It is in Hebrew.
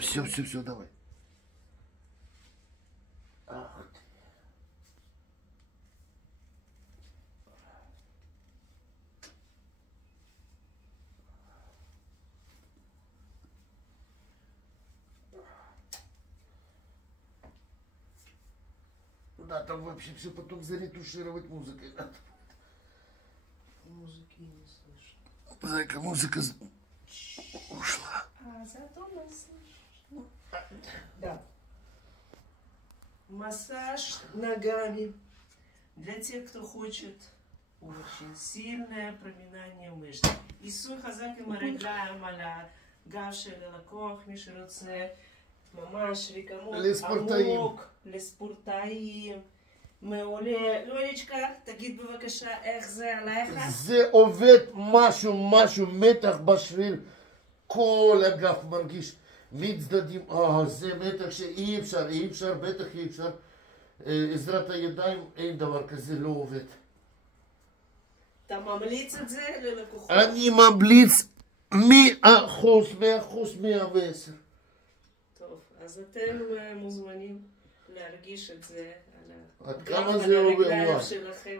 Все, давай. Ах ты. Да, там вообще все потом заретушировать музыкой надо. Музыки не слышу. Зайка, музыка ушла. А зато нас слышишь. Да. Массаж ногами для тех, кто хочет очень сильное проминание мышц. עיסוי חזק עם הרגליים על הגב של הלקוח, מי שרוצה ממש ריקמות עמוק לספורטאים. מעולה. לולечка, תגיד בבקשה איך זה עלייך? זה עובד משהו, מתח בשביל כל הגף מרגיש מצדדים. זה מתח שאי אפשר, בטח אי אפשר. עזרת הידיים, אין דבר כזה, לא עובד. אתה ממליץ את זה ללקוחות? אני ממליץ 100%, 110. טוב, אז אתם מוזמנים להרגיש את זה עד כמה זה עובד? על הרגליים שלכם.